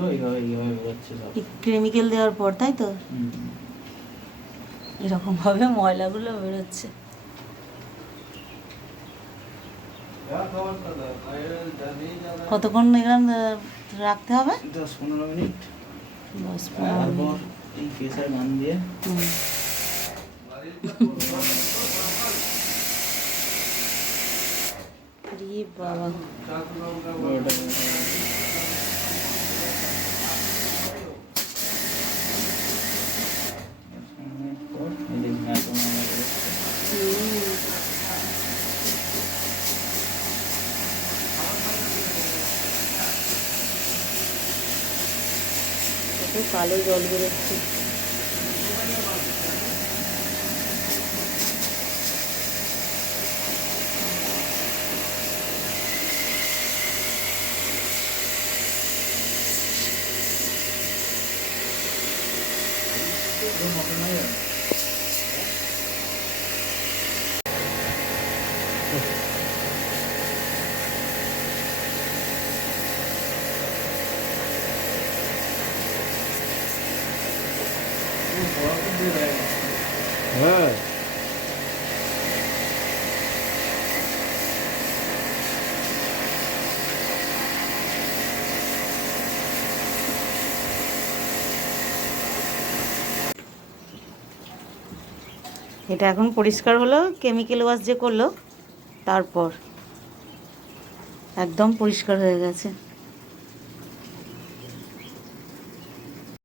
ময়লাগুলো এইভাবে এইভাবে বেরোচ্ছে সব। কেমিক্যাল দেওয়ার পর, তাই তো? এরকমভাবে ময়লাগুলো বেরোচ্ছে। কতক্ষণ এখানে রাখতে হবে? 10-15 মিনিট। 10-15 তারপর মিনিট। এই কেসার গান দিয়ে বাবা, কত কালো জল বেরোচ্ছে। হ্যাঁ, এটা এখন পরিষ্কার হলো, কেমিক্যাল ওয়াশ যে করলো তারপর একদম পরিষ্কার হয়ে গেছে।